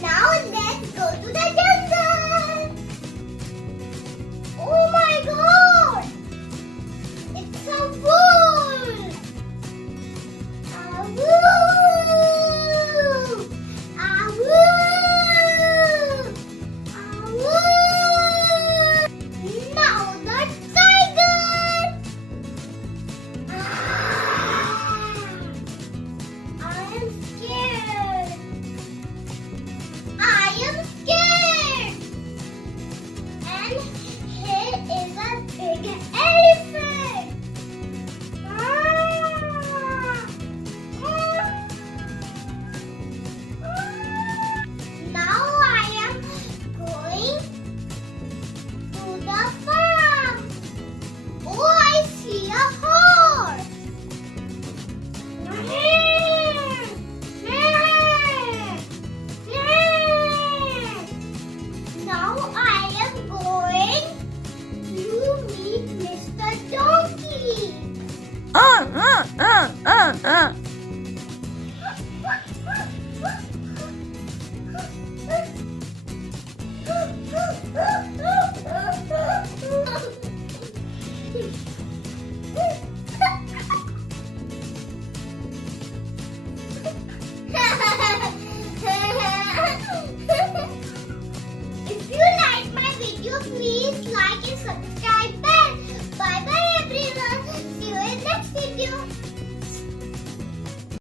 Now let's go to the jungle. Oh my God! It's so full. Awoo! Awoo! Awoo! Now the tiger. I am scared. I am scared. And here is a big elephant. Now I am going to the farm. Oh, I see a horse. Now I am going to meet Mr. Donkey.